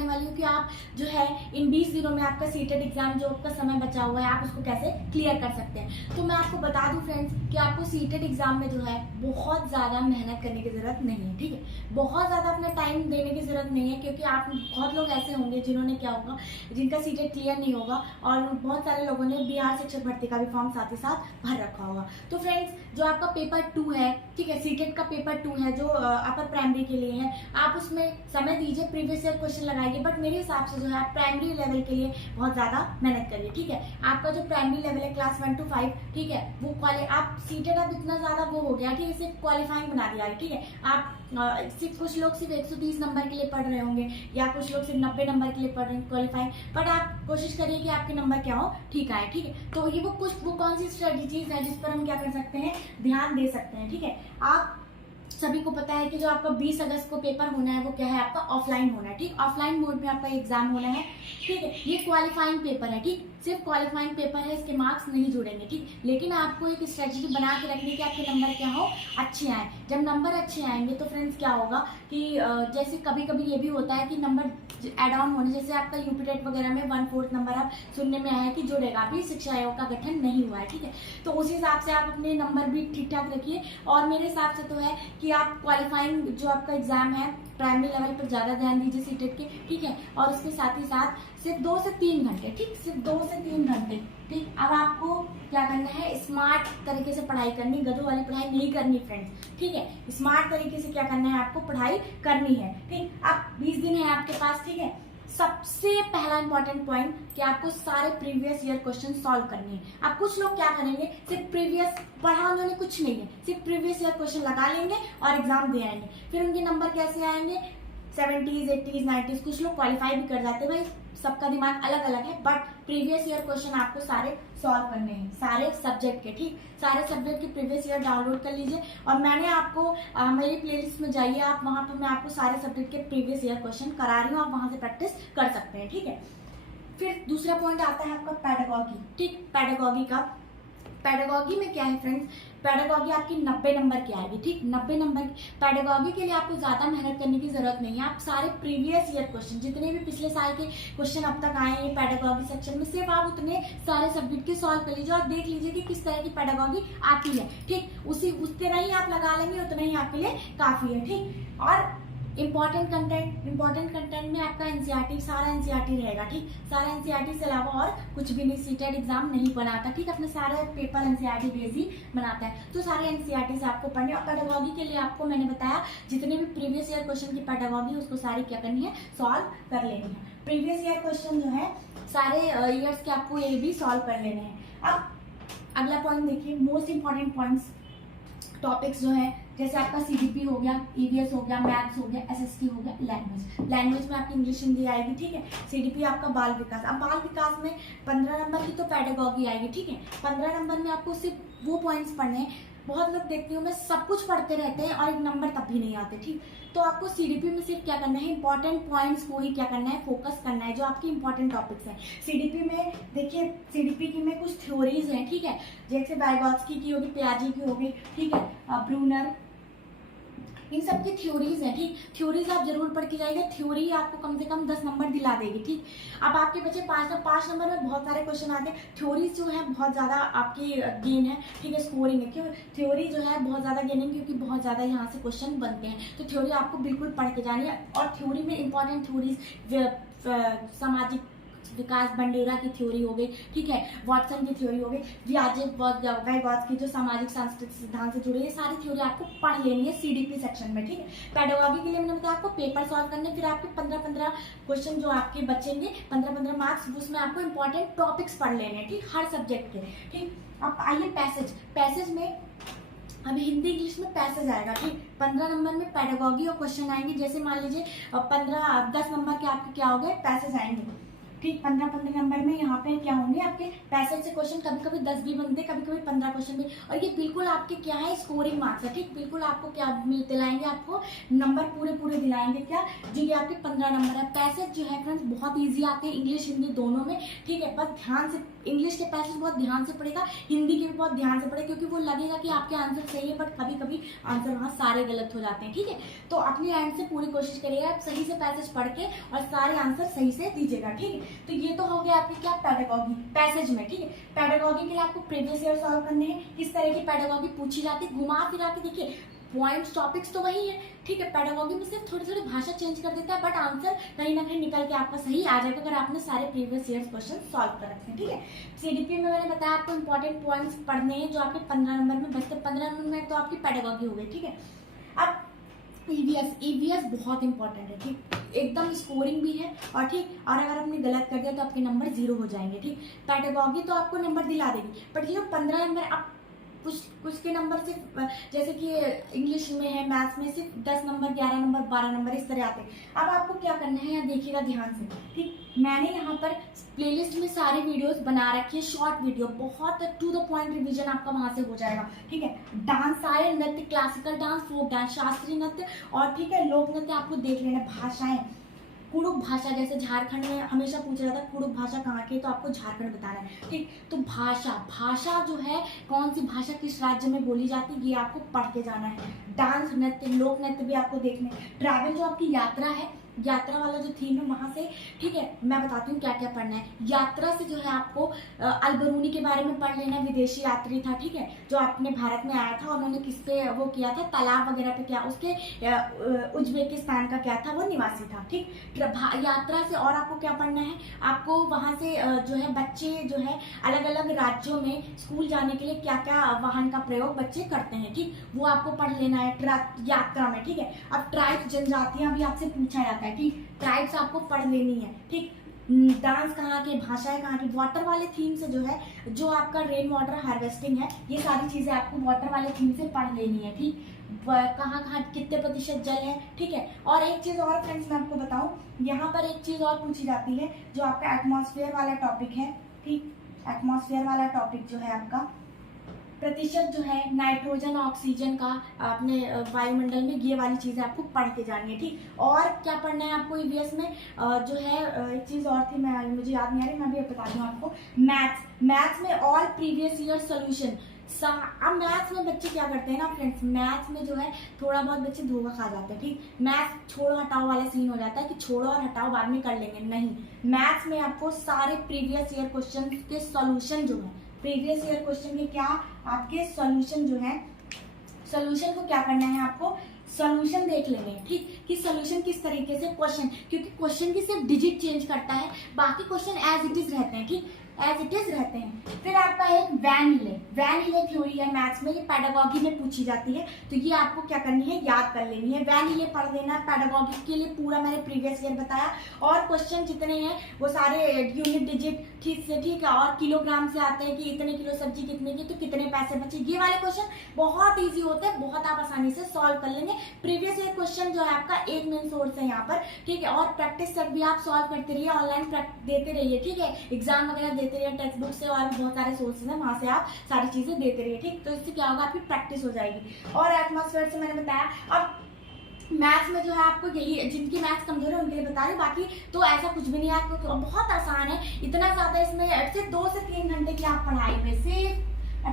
बताने वाली हूँ कि आप जो है इन 20 दिनों में आपका सीटेट एग्जाम जो आपका समय बचा हुआ है आप उसको कैसे क्लियर कर सकते हैं। तो मैं आपको बता दूं फ्रेंड्स कि आपको सीटेट एग्जाम में जो है बहुत ज़्यादा मेहनत करने की ज़रूरत नहीं है, ठीक है। बहुत ज़्यादा अपना टाइम देने की ज़रूरत नहीं है, क्योंकि आप बहुत लोग ऐसे होंगे जिन्होंने क्या होगा, जिनका सीटेट क्लियर नहीं होगा, और बहुत सारे लोगों ने बिहार शिक्षक भर्ती का भी फॉर्म साथ ही साथ भर रखा होगा। तो फ्रेंड्स जो आपका पेपर 2 है, ठीक है, सीटेट का पेपर 2 है जो अपर प्राइमरी के लिए है, आप उसमें समय दीजिए, प्रीवियस ईयर क्वेश्चन लगाइए, बट मेरे हिसाब से जो है आप प्राइमरी लेवल के लिए बहुत ज़्यादा मेहनत करिए, ठीक है। आपका जो प्राइमरी लेवल है क्लास 1 to 5, ठीक है, वो आप सीटेट अब इतना ज़्यादा वो हो गया, ठीक है, सिर्फ क्वालिफाइंग बना दिया है, ठीक है। आप सिर्फ कुछ लोग सिर्फ 130 नंबर के लिए पढ़ रहे होंगे, या कुछ लोग सिर्फ 90 नंबर के लिए पढ़ रहे हैं क्वालिफाइंग, बट आप कोशिश करिए कि आपके नंबर क्या हो, ठीक आए, ठीक है। तो ये वो कौन सी स्ट्रेटजीज है जिस पर हम क्या कर सकते हैं, ध्यान दे सकते हैं, ठीक है। आप सभी को पता है कि जो आपका 20 अगस्त को पेपर होना है वो क्या है, आपका ऑफलाइन होना है, ठीक, ऑफलाइन मोड में आपका एग्जाम होना है, ठीक है। ये क्वालिफाइंग पेपर है, ठीक, सिर्फ क्वालिफाइंग पेपर है, इसके मार्क्स नहीं जुड़ेंगे, ठीक, लेकिन आपको एक स्ट्रेटजी बना के रखनी कि आपके नंबर क्या हो, अच्छे आए। जब नंबर अच्छे आएंगे तो फ्रेंड्स क्या होगा कि जैसे कभी कभी ये भी होता है कि नंबर एड ऑन होने, जैसे आपका यूपीटेट वगैरह में 1/4 नंबर आप सुनने में आया कि जुड़ेगा, अभी शिक्षा आयोग का गठन नहीं हुआ है, ठीक है। तो उसी हिसाब से आप अपने नंबर भी ठीक ठाक रखिए, और मेरे हिसाब से तो है कि आप क्वालिफाइंग जो आपका एग्जाम है प्राइमरी लेवल पर ज़्यादा ध्यान दीजिए सीटेट के, ठीक है। और उसके साथ ही साथ सिर्फ 2 से 3 घंटे, ठीक, सिर्फ 2 से 3 घंटे, ठीक। अब आपको क्या करना है, स्मार्ट तरीके से पढ़ाई करनी, गधों वाली पढ़ाई नहीं करनी फ्रेंड्स, ठीक है। स्मार्ट तरीके से क्या करना है, आपको पढ़ाई करनी है, ठीक। अब 20 दिन है आपके पास, ठीक है। सबसे पहला इंपॉर्टेंट पॉइंट कि आपको सारे प्रीवियस ईयर क्वेश्चन सॉल्व करने हैं। अब कुछ लोग क्या करेंगे, सिर्फ प्रीवियस पढ़ा उन्होंने कुछ नहीं है, सिर्फ प्रीवियस ईयर क्वेश्चन लगा लेंगे और एग्जाम दे आएंगे, फिर उनके नंबर कैसे आएंगे, 70s 80s 90s, कुछ लोग क्वालिफाई भी कर जाते हैं। भाई सबका दिमाग अलग अलग है, बट प्रीवियस ईयर क्वेश्चन आपको सारे सॉल्व करने हैं, सारे सब्जेक्ट के, ठीक, सारे सब्जेक्ट के प्रीवियस ईयर डाउनलोड कर लीजिए, और मैंने आपको मेरी प्लेलिस्ट में जाइए आप, वहां पर मैं आपको सारे सब्जेक्ट के प्रीवियस ईयर क्वेश्चन करा रही हूँ, आप वहां से प्रैक्टिस कर सकते हैं, ठीक है। फिर दूसरा पॉइंट आता है आपका पैडागॉजी, ठीक, पैडागॉजी में क्या है फ्रेंड्स, पैडागॉजी आपकी 90 नंबर की आएगी, ठीक, 90 नंबर की। पैडागॉजी के लिए आपको ज्यादा मेहनत करने की जरूरत नहीं है, आप सारे प्रीवियस ईयर क्वेश्चन जितने भी पिछले साल के क्वेश्चन अब तक आए हैं पैडागॉजी सेक्शन में, सिर्फ आप उतने सारे सब्जेक्ट के सॉल्व कर लीजिए और देख लीजिए कि किस तरह की पैडागॉजी आती है, ठीक। उस तरह ही आप लगा लेंगे, उतना ही आपके लिए काफी है, ठीक। और इंपॉर्टेंट कंटेंट में आपका एनसीईआरटी, सारा एनसीईआरटी रहेगा, ठीक, सारा एनसीईआरटी से अलावा और कुछ भी नहीं, सीटेट एग्जाम नहीं बनाता, ठीक, अपने सारे पेपर एनसीईआरटी बेस ही बनाता है। तो सारे एनसीईआरटी से आपको पढ़ने, और पैडागॉजी के लिए आपको मैंने बताया जितने भी प्रीवियस ईयर क्वेश्चन की पैडागॉजी उसको सारी क्या करनी है, सॉल्व कर लेनी है। प्रीवियस ईयर क्वेश्चन जो है सारे ईयर्स के आपको ये भी सॉल्व कर लेने हैं। अब अगला पॉइंट देखिए, मोस्ट इंपॉर्टेंट पॉइंट्स टॉपिक्स जो है, जैसे आपका सीडीपी हो गया, ईवीएस हो गया, मैथ्स हो गया, एसएसटी हो गया, लैंग्वेज में आपकी इंग्लिश हिंदी आएगी, ठीक है। सीडीपी आपका बाल विकास, अब बाल विकास में 15 नंबर की तो पैडागॉजी आएगी, ठीक है। 15 नंबर में आपको सिर्फ वो पॉइंट्स पढ़ने हैं। बहुत लोग देखती हूँ मैं सब कुछ पढ़ते रहते हैं और एक नंबर तब भी नहीं आते, ठीक। तो आपको सीडीपी में सिर्फ क्या करना है, इंपॉर्टेंट पॉइंट्स को ही क्या करना है, फोकस करना है, जो आपकी इंपॉर्टेंट टॉपिक्स हैं। सीडीपी में देखिए, सीडीपी की में कुछ थ्योरीज हैं, ठीक है, जैसे वाइगॉत्स्की की होगी, पियाजी की होगी, ठीक है, ब्रूनर, इन सब की थ्योरीज है, ठीक। थ्योरीज आप जरूर पढ़ के जाइएगा, थ्योरी आपको कम से कम 10 नंबर दिला देगी, ठीक। अब आपके बच्चे 5 नंबर में बहुत सारे क्वेश्चन आते हैं, थ्योरीज जो है बहुत ज्यादा आपकी गेन है, ठीक है, स्कोरिंग है, क्यों थ्योरी जो है बहुत ज्यादा गेनिंग, क्योंकि बहुत ज्यादा यहाँ से क्वेश्चन बनते हैं, तो थ्योरी आपको बिल्कुल पढ़ के जानी है। और थ्योरी में इंपॉर्टेंट थ्योरीज, सामाजिक विकास बंडेरा की थ्योरी हो गई, ठीक है, वाटसन की थ्योरी हो गई, वाइगॉत्स्की जो सामाजिक सांस्कृतिक सिद्धांत से जुड़े, ये सारी थ्योरी आपको पढ़ लेनी है सीडीपी सेक्शन में, ठीक है। पैडागॉजी के लिए मैंने बताया आपको पेपर सॉल्व करने, फिर आपके 15-15 क्वेश्चन जो आपके बचेंगे, 15-15 मार्क्स, उसमें आपको इंपॉर्टेंट टॉपिक्स पढ़ लेने हैं, ठीक, हर सब्जेक्ट के, ठीक। अब आइए पैसेज में, अभी हिंदी इंग्लिश में पैसेज आएगा, ठीक। 15 नंबर में पैडागॉजी और क्वेश्चन आएंगे, जैसे मान लीजिए 10 नंबर के आपके क्या हो गए पैसेज आएंगे, ठीक 15-15 नंबर में यहाँ पे क्या होंगे आपके पैसेज से क्वेश्चन, कभी कभी 10 भी बनते, कभी कभी 15 क्वेश्चन भी, और ये बिल्कुल आपके क्या है स्कोरिंग मार्क्स है। ठीक बिल्कुल आपको क्या दिलाएंगे, आपको नंबर पूरे दिलाएंगे क्या जी, ये आपके 15 नंबर है। पैसेज जो है फ्रेंड्स बहुत ईजी आते हैं, इंग्लिश हिंदी दोनों में। ठीक है, बस ध्यान से इंग्लिश के पैसेज बहुत ध्यान से पढ़ेगा, हिंदी के भी बहुत ध्यान से पढ़े, क्योंकि वो लगेगा कि आपके आंसर सही है बट कभी कभी आंसर वहाँ सारे गलत हो जाते हैं। ठीक है, तो अपनी एंड से पूरी कोशिश करिएगा आप सही से पैसेज पढ़ के और सारे आंसर सही से दीजिएगा। ठीक है, तो ये तो हो गया आपके क्या पेडागॉजी पैसेज में। ठीक है, पेडागॉजी के लिए आपको प्रीवियस ईयर सॉल्व करने हैं, किस तरह की पेडागॉजी पूछी जाती है, घुमा फिरा के देखिए पॉइंट्स टॉपिक्स तो वही है। ठीक है, पेडागॉजी में सिर्फ थोड़ी थोड़ी भाषा चेंज कर देता है, बट आंसर कहीं ना कहीं निकल के आपका सही आ जाएगा अगर आपने सारे प्रीवियस ईयर क्वेश्चन सॉल्व कर रखे हैं। ठीक है, सीडीपी में मैंने बताया आपको इंपॉर्टेंट पॉइंट्स पढ़ने हैं जो आपके 15 नंबर में बचते, 15 नंबर में तो आपकी पेडागॉजी हो गई। ठीक है, अब ईवीएस बहुत इंपॉर्टेंट है। ठीक एकदम स्कोरिंग भी है, और ठीक और अगर आपने गलत कर दिया तो आपके नंबर 0 हो जाएंगे। ठीक पेडागॉजी तो आपको नंबर दिला देगी, बट ये जो 15 नंबर आप कुछ के नंबर सिर्फ जैसे कि इंग्लिश में है, मैथ्स में सिर्फ 10 नंबर 11 नंबर 12 नंबर इस तरह आते हैं। अब आपको क्या करना है, यहाँ देखिएगा ध्यान से। ठीक मैंने यहाँ पर प्लेलिस्ट में सारी वीडियोस बना रखी है, शॉर्ट वीडियो, बहुत टू द पॉइंट रिवीजन आपका वहां से हो जाएगा। ठीक है, डांस सारे नृत्य, क्लासिकल डांस, फोक डांस, शास्त्रीय नृत्य और ठीक है लोक नृत्य आपको देख लेना। भाषाएं, कुड़ुक भाषा, जैसे झारखंड में हमेशा पूछा जाता है कुड़ुक भाषा कहाँ की, तो आपको झारखंड बताना है। ठीक तो भाषा जो है कौन सी भाषा किस राज्य में बोली जाती है ये आपको पढ़ के जाना है। डांस नृत्य, लोक नृत्य भी आपको देखने। ट्रैवल जो आपकी यात्रा है, यात्रा वाला जो थीम है वहां से, ठीक है मैं बताती हूँ क्या क्या पढ़ना है। यात्रा से जो है आपको अलबरूनी के बारे में पढ़ लेना, विदेशी यात्री था। ठीक है, जो अपने भारत में आया था, उन्होंने किस पे वो किया था, तालाब वगैरह पे क्या, उसके उज्बेकिस्तान का क्या था, वो निवासी था। ठीक यात्रा से और आपको क्या पढ़ना है, आपको वहां से जो है बच्चे जो है अलग अलग राज्यों में स्कूल जाने के लिए क्या क्या वाहन का प्रयोग बच्चे करते हैं। ठीक वो आपको पढ़ लेना है यात्रा में। ठीक है, अब ट्राइब्स जनजातियां भी आपसे पूछा जाता है। ठीक ट्राइब्स आपको पढ़ लेनी है। ठीक डांस कहाँ के, भाषाएं कहाँ की, वाटर वाले थीम से जो है, जो आपका रेन वाटर हार्वेस्टिंग है, ये सारी चीजें आपको वाटर वाले थीम से पढ़ लेनी है। ठीक कहाँ कहाँ कितने प्रतिशत जल है। ठीक है, और एक चीज और फ्रेंड्स मैं आपको बताऊं, यहाँ पर एक चीज और पूछी जाती है जो आपका एटमॉस्फेयर वाला टॉपिक है। ठीक एटमॉस्फेयर वाला टॉपिक जो है आपका प्रतिशत जो है नाइट्रोजन ऑक्सीजन का अपने वायुमंडल में, ये वाली चीजें आपको पढ़ के जानी है। ठीक और क्या पढ़ना है आपको ईवीएस में जो है एक चीज और थी, मुझे याद नहीं आ रही, मैं भी बता दूं आपको। मैथ्स में ऑल प्रीवियस ईयर सोल्यूशन। अब मैथ्स में बच्चे क्या करते हैं ना फ्रेंड्स, मैथ्स में जो है थोड़ा बहुत बच्चे धोखा खा जाते हैं। ठीक मैथ्स छोड़ो हटाओ वाला सीन हो जाता है कि छोड़ो और हटाओ बाद में कर लेंगे, नहीं। मैथ्स में आपको सारे प्रीवियस ईयर क्वेश्चन के सॉल्यूशन जो है, प्रीवियस ईयर क्वेश्चन के क्या आपके सॉल्यूशन जो है, सॉल्यूशन को क्या करना है आपको, सॉल्यूशन देख लेंगे। ठीक कि सॉल्यूशन किस तरीके से क्वेश्चन, क्योंकि क्वेश्चन की सिर्फ डिजिट चेंज करता है, बाकी क्वेश्चन एज इट इज रहते हैं। ठीक एज इट इज रहते हैं। फिर आपका एक वैन हिले थ्योरी है मैथ्स में, ये पेडागॉजी में पूछी जाती है, तो ये आपको क्या करनी है, याद कर लेनी है। वैन हिले पढ़ लेना है, पेडागॉजी के लिए पूरा मैंने प्रीवियस ईयर बताया, और क्वेश्चन जितने हैं वो सारे यूनिट डिजिट ठीक से, ठीक है, और किलोग्राम से आते हैं कि इतने किलो सब्जी कितने की तो कितने पैसे बचे, ये वाले क्वेश्चन बहुत ईजी होते हैं, बहुत आप आसानी से सॉल्व कर लेंगे। प्रीवियस ईयर क्वेश्चन जो है आपका एक मेन सोर्स है यहाँ पर। ठीक है, और प्रैक्टिस सेट भी आप सॉल्व करते रहिए, ऑनलाइन देते रहिए। ठीक है, एग्जाम वगैरह देते रहिए, टेक्स्ट बुक से, और भी बहुत सारे सोर्सेज हैं वहां से आप सारी चीजें देते रहिए। ठीक तो इससे क्या होगा, आपकी प्रैक्टिस हो जाएगी। और एटमॉस्फेयर से मैंने बताया। अब मैथ्स में जो है आपको यही, जिनकी मैथ्स कमजोर है उनके लिए बता रही हूँ, बाकी तो ऐसा कुछ भी नहीं है, आपको बहुत आसान है। इतना ज्यादा इसमें सिर्फ 2 से 3 घंटे की आप पढ़ाई में, सिर्फ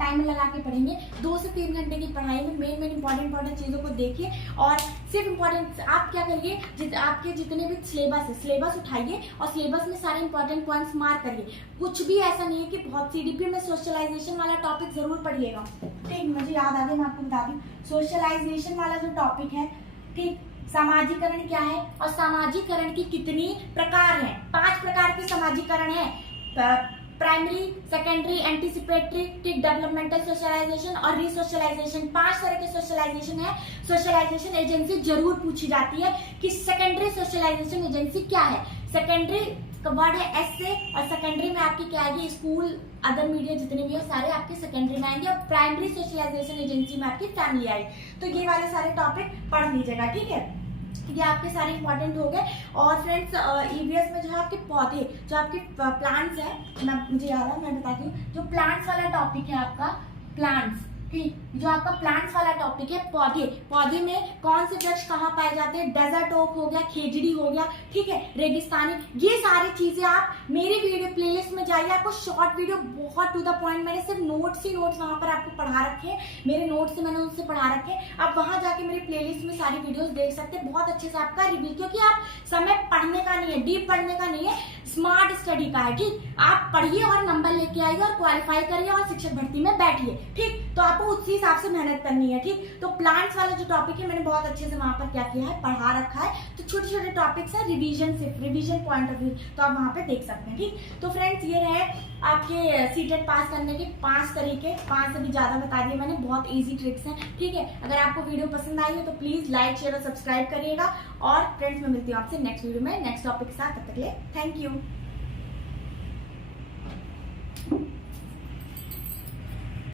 टाइम लगा के पढ़ेंगे, 2 से 3 घंटे की पढ़ाई में मेन इंपॉर्टेंट चीजों को देखिए, और सिर्फ इंपॉर्टेंट आप क्या करिए, आपके जितने भी सिलेबस है, सिलेबस उठाइए और सिलेबस में सारे इंपॉर्टेंट पॉइंट्स मार्क करिए। कुछ भी ऐसा नहीं है कि बहुत, सीडीपी में सोशलाइजेशन वाला टॉपिक जरूर पढ़िएगा। ठीक मुझे याद आ गया, मैं आपको बता दूं, सोशलाइजेशन वाला जो टॉपिक है, ठीक सामाजिकरण क्या है, और सामाजिकरण की कितनी प्रकार है, 5 प्रकार के सामाजिकरण है, प्राइमरी, सेकेंडरी, एंटीसिपेटरी, ठीक डेवलपमेंटल सोशलाइजेशन और रिसोशलाइजेशन, 5 तरह के सोशलाइजेशन है। सोशलाइजेशन एजेंसी जरूर पूछी जाती है कि सेकेंडरी सोशलाइजेशन एजेंसी क्या है। सेकेंडरी का वर्ड है एस से, और सेकेंडरी में आपकी क्या आएगी, स्कूल, अदर मीडिया जितने भी हो सारे आपके सेकेंडरी में आएंगे, और प्राइमरी सोशलाइजेशन एजेंसी में आपकी फैमिली आएगी। तो ये वाले सारे टॉपिक पढ़ लीजिएगा। ठीक है, ये आपके सारे इंपॉर्टेंट हो गए। और फ्रेंड्स ईवीएस में जो है आपके पौधे, जो आपके प्लांट्स है, मुझे याद है मैं बताती हूँ, जो प्लांट्स वाला टॉपिक है आपका, प्लांट्स, ठीक, जो आपका प्लांट्स वाला टॉपिक है, पौधे, पौधे में कौन से वृक्ष कहाँ पाए जाते हैं, डेजर्ट ओक हो गया, खेजड़ी हो गया, ठीक है, रेगिस्तानी, ये सारी चीजें आप मेरी वीडियो प्लेलिस्ट में जाइए। आपको शॉर्ट वीडियो बहुत टू द पॉइंट, मैंने सिर्फ नोट्स ही नोट्स वहां पर आपको पढ़ा रखे हैं, मेरे नोट्स से मैंने उनसे पढ़ा रखे हैं। आप वहां जाके मेरी प्लेलिस्ट में सारी वीडियोस देख सकते हैं, बहुत अच्छे से आपका रिव्यू, क्योंकि आप समय पढ़ने का नहीं है, डीप पढ़ने का नहीं है, स्मार्ट स्टडी का है, ठीक। आप पढ़िए और नंबर लेके आइए और क्वालिफाई करिए और शिक्षक भर्ती में बैठिए, ठीक। तो आपको उसी हिसाब से मेहनत करनी है, ठीक। तो प्लांट्स वाला जो टॉपिक है मैंने बहुत अच्छे से वहां पर क्या किया है, पढ़ा रखा है। तो छोटे छोटे टॉपिक्स है, रिवीजन से, रिवीजन पॉइंट ऑफ व्यू, तो आप वहां पे देख सकते हैं, ठीक। तो फ्रेंड्स ये रहे आपके सीटेट पास करने के 5 तरीके, 5 से भी ज्यादा बता दिए मैंने, बहुत इजी ट्रिक्स हैं, ठीक है। अगर आपको वीडियो पसंद आई हो तो प्लीज लाइक, शेयर और सब्सक्राइब करिएगा। और फ्रेंड्स मैं मिलती हूँ आपसे नेक्स्ट वीडियो में नेक्स्ट टॉपिक के साथ, तब तक के लिए थैंक यू।